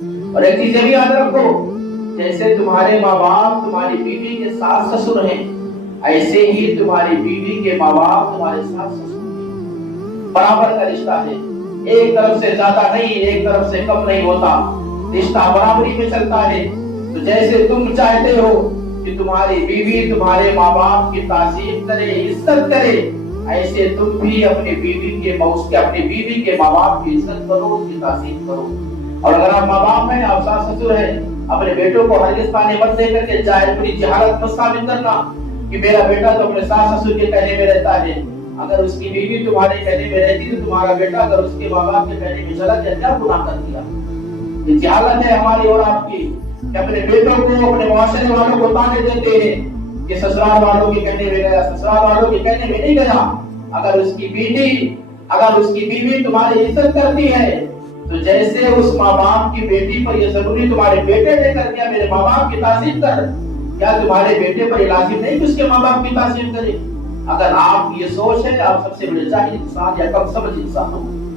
اور ایک چیز یہ بھی یاد رکھو، جیسے تمہارے ماں باپ تمہاری بیوی کے ساس سسر ہیں، ایسے ہی تمہاری بیوی کے ماں باپ تمہارے ساس سسر ہیں۔ برابر کا رشتہ ہے، ایک طرف سے زیادہ نہیں، ایک طرف سے کم نہیں ہوتا، رشتہ برابری میں چلتا ہے۔ تو جیسے تم چاہتے ہو کہ تمہاری بیوی تمہارے ماں باپ کی تعظیم کرے، عزت کرے، ایسے تم بھی اپنی بیوی کے ماں باپ کی عزت کرو، اس کی تعظیم کرو۔ اور اگر آپ ماں باپ ہیں، آپ ساس سسر ہیں، اپنے بیٹوں کو ہرگز تانے مت دے کر کے جاہل پوری جہالت مت ثابت کرنا کہ میرا بیٹا تو اپنے ساس سسر کے کہنے میں رہتا ہے۔ اگر اس کی بیوی تمہارے کہنے میں رہتی تو تمہارا بیٹا اگر اس کے ماں باپ کے کہنے میں چلا گیا، کیا گناہ کر دیا؟ یہ جہالت ہے ہماری اور آپ کی کہ اپنے بیٹوں کو، اپنے معاشرے والوں کو تانے دیتے ہیں کہ سسرال والوں کے کہنے میں گیا، سسرال والوں کے کہنے میں نہیں گیا۔ اگر اس کی بیوی تمہاری عزت کرتی ہے تو جیسے اس ماں باپ کی بیٹی پر یہ ضروری تمہارے بیٹے نے کر دیا میرے ماں باپ کی تعظیم کر، کیا تمہارے بیٹے پر یہ لازم نہیں کہ اس کے ماں باپ کی تعظیم کرے؟ اگر آپ کی یہ سوچ ہے، آپ سب سے بڑے جاہل انسان یا کم سمجھ انسان ہو۔